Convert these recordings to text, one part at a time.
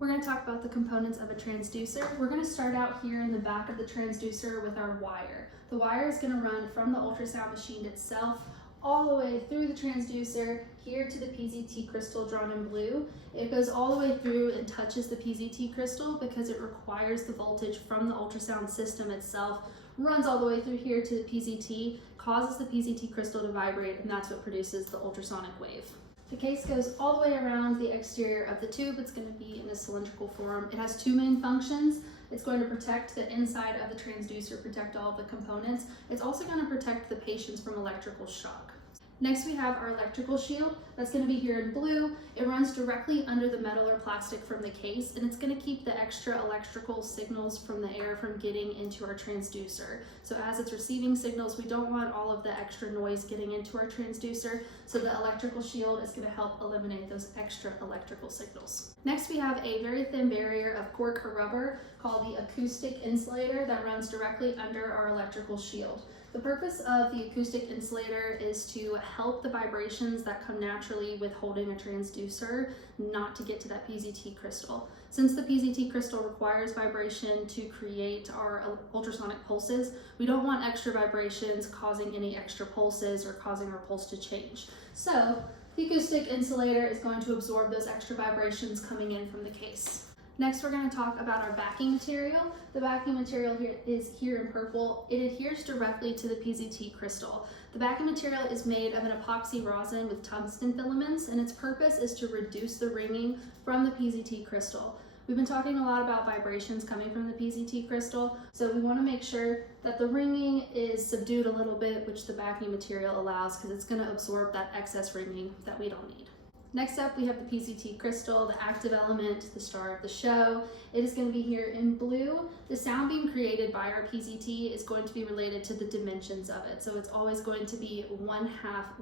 We're going to talk about the components of a transducer. We're going to start out here in the back of the transducer with our wire. The wire is going to run from the ultrasound machine itself all the way through the transducer here to the PZT crystal drawn in blue. It goes all the way through and touches the PZT crystal because it requires the voltage from the ultrasound system itself, runs all the way through here to the PZT, causes the PZT crystal to vibrate, and that's what produces the ultrasonic wave. The case goes all the way around the exterior of the tube. It's going to be in a cylindrical form. It has two main functions. It's going to protect the inside of the transducer, protect all of the components. It's also going to protect the patients from electrical shock. Next, we have our electrical shield. That's going to be here in blue. It runs directly under the metal or plastic from the case, and it's going to keep the extra electrical signals from the air from getting into our transducer. So as it's receiving signals, we don't want all of the extra noise getting into our transducer, so the electrical shield is going to help eliminate those extra electrical signals. Next, we have a very thin barrier of cork or rubber called the acoustic insulator that runs directly under our electrical shield. The purpose of the acoustic insulator is to help the vibrations that come naturally with holding a transducer not to get to that PZT crystal. Since the PZT crystal requires vibration to create our ultrasonic pulses, we don't want extra vibrations causing any extra pulses or causing our pulse to change. So the acoustic insulator is going to absorb those extra vibrations coming in from the case. Next, we're going to talk about our backing material. The backing material here is here in purple. It adheres directly to the PZT crystal. The backing material is made of an epoxy rosin with tungsten filaments, and its purpose is to reduce the ringing from the PZT crystal. We've been talking a lot about vibrations coming from the PZT crystal, so we want to make sure that the ringing is subdued a little bit, which the backing material allows, because it's going to absorb that excess ringing that we don't need. Next up, we have the PZT crystal, the active element, the star of the show. It is going to be here in blue. The sound beam created by our PZT is going to be related to the dimensions of it. So it's always going to be 1/2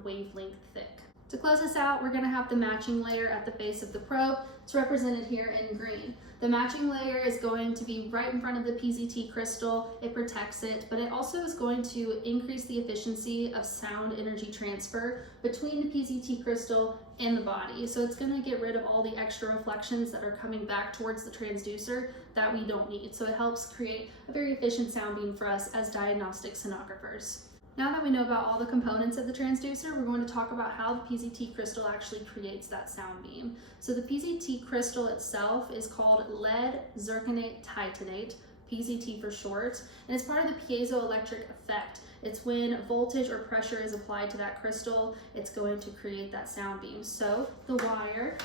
wavelength thick. To close this out, we're going to have the matching layer at the base of the probe. It's represented here in green. The matching layer is going to be right in front of the PZT crystal. It protects it, but it also is going to increase the efficiency of sound energy transfer between the PZT crystal and the body. So it's going to get rid of all the extra reflections that are coming back towards the transducer that we don't need. So it helps create a very efficient sound beam for us as diagnostic sonographers. Now that we know about all the components of the transducer, we're going to talk about how the PZT crystal actually creates that sound beam. So the PZT crystal itself is called lead zirconate titanate, PZT for short, and it's part of the piezoelectric effect. It's when voltage or pressure is applied to that crystal, it's going to create that sound beam. So the wire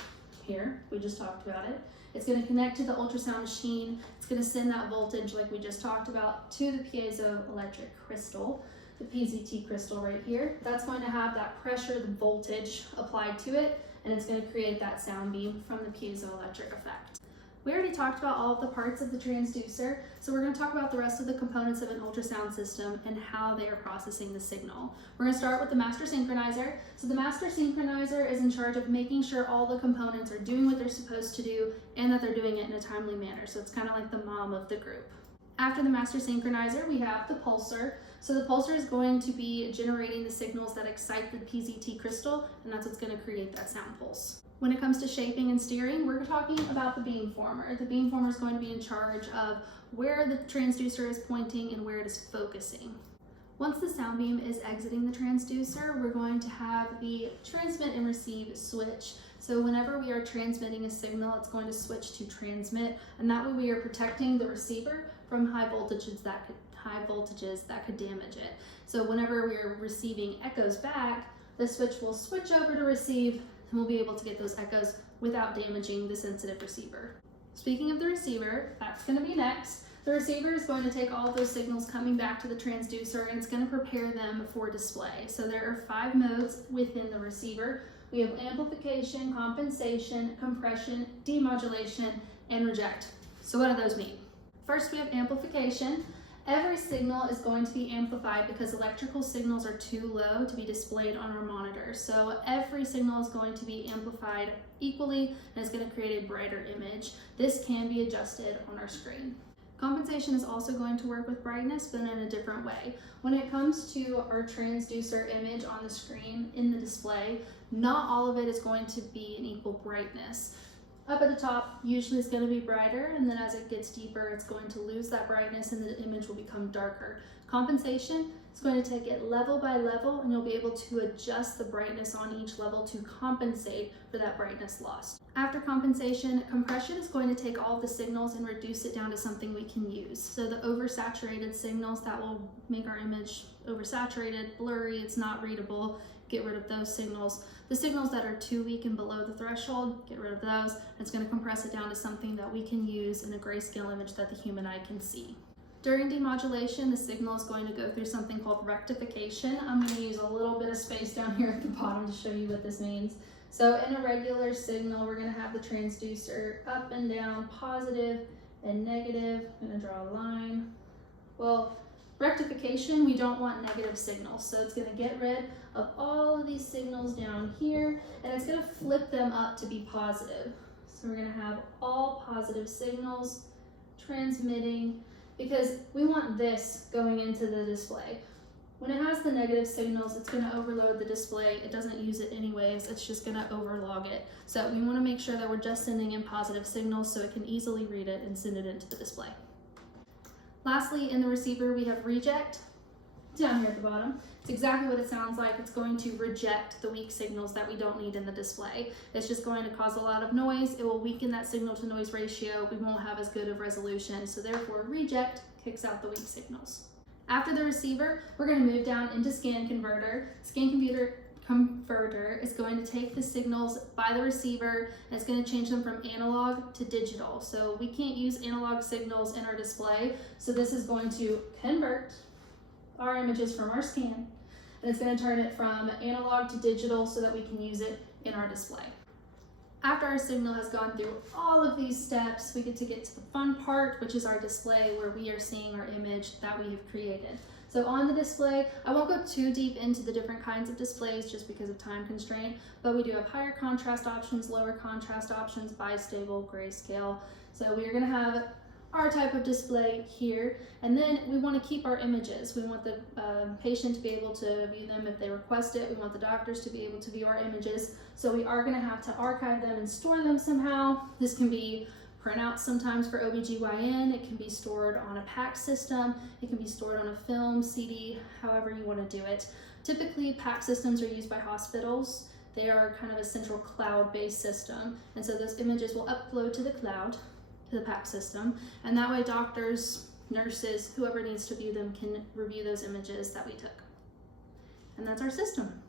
here, we just talked about it, it's going to connect to the ultrasound machine. It's going to send that voltage, like we just talked about, to the piezoelectric crystal. The PZT crystal right here, that's going to have that pressure, the voltage applied to it, and it's going to create that sound beam from the piezoelectric effect. We already talked about all of the parts of the transducer, so we're going to talk about the rest of the components of an ultrasound system and how they are processing the signal. We're going to start with the master synchronizer. So the master synchronizer is in charge of making sure all the components are doing what they're supposed to do and that they're doing it in a timely manner. So it's kind of like the mom of the group. After the master synchronizer, we have the pulsar. So the pulsar is going to be generating the signals that excite the PZT crystal, and that's what's going to create that sound pulse. When it comes to shaping and steering, we're talking about the beamformer. The beamformer is going to be in charge of where the transducer is pointing and where it is focusing. Once the sound beam is exiting the transducer, we're going to have the transmit and receive switch. So whenever we are transmitting a signal, it's going to switch to transmit, and that way we are protecting the receiver from high voltages that could damage it. So whenever we're receiving echoes back, the switch will switch over to receive, and we'll be able to get those echoes without damaging the sensitive receiver. Speaking of the receiver, that's going to be next. The receiver is going to take all of those signals coming back to the transducer, and it's going to prepare them for display. So there are 5 modes within the receiver. We have amplification, compensation, compression, demodulation, and reject. So what do those mean? First, we have amplification. Every signal is going to be amplified because electrical signals are too low to be displayed on our monitor. So every signal is going to be amplified equally, and it's going to create a brighter image. This can be adjusted on our screen. Compensation is also going to work with brightness, but in a different way. When it comes to our transducer image on the screen in the display, not all of it is going to be an equal brightness. Up at the top usually is going to be brighter, and then as it gets deeper it's going to lose that brightness and the image will become darker. Compensation is going to take it level by level, and you'll be able to adjust the brightness on each level to compensate for that brightness lost. After compensation, compression is going to take all of the signals and reduce it down to something we can use. So the oversaturated signals that will make our image oversaturated, blurry, it's not readable, get rid of those signals. The signals that are too weak and below the threshold, get rid of those. It's going to compress it down to something that we can use in a grayscale image that the human eye can see. During demodulation, the signal is going to go through something called rectification. I'm going to use a little bit of space down here at the bottom to show you what this means. So in a regular signal, we're going to have the transducer up and down, positive and negative. I'm going to draw a line. Well, rectification, we don't want negative signals, so it's going to get rid of all of these signals down here, and it's going to flip them up to be positive. So we're going to have all positive signals transmitting, because we want this going into the display. When it has the negative signals, it's going to overload the display. It doesn't use it anyways, it's just going to overlog it. So we want to make sure that we're just sending in positive signals so it can easily read it and send it into the display. Lastly, in the receiver, we have reject down here at the bottom. It's exactly what it sounds like. It's going to reject the weak signals that we don't need in the display. It's just going to cause a lot of noise. It will weaken that signal to noise ratio. We won't have as good of resolution. So therefore, reject kicks out the weak signals. After the receiver, we're going to move down into scan converter. Scan converter is going to take the signals by the receiver and it's going to change them from analog to digital. So we can't use analog signals in our display. So this is going to convert our images from our scan, and it's going to turn it from analog to digital so that we can use it in our display. After our signal has gone through all of these steps, we get to the fun part, which is our display, where we are seeing our image that we have created. So on the display, I won't go too deep into the different kinds of displays just because of time constraint, but we do have higher contrast options, lower contrast options, bistable, grayscale. So we are going to have our type of display here, and then we want to keep our images. We want the patient to be able to view them if they request it. We want the doctors to be able to view our images. So we are going to have to archive them and store them somehow. This can be printouts sometimes for OBGYN. It can be stored on a PAC system. It can be stored on a film, CD, however you want to do it. Typically, PAC systems are used by hospitals. They are kind of a central cloud-based system, and so those images will upload to the cloud, to the PAC system, and that way doctors, nurses, whoever needs to view them can review those images that we took. And that's our system.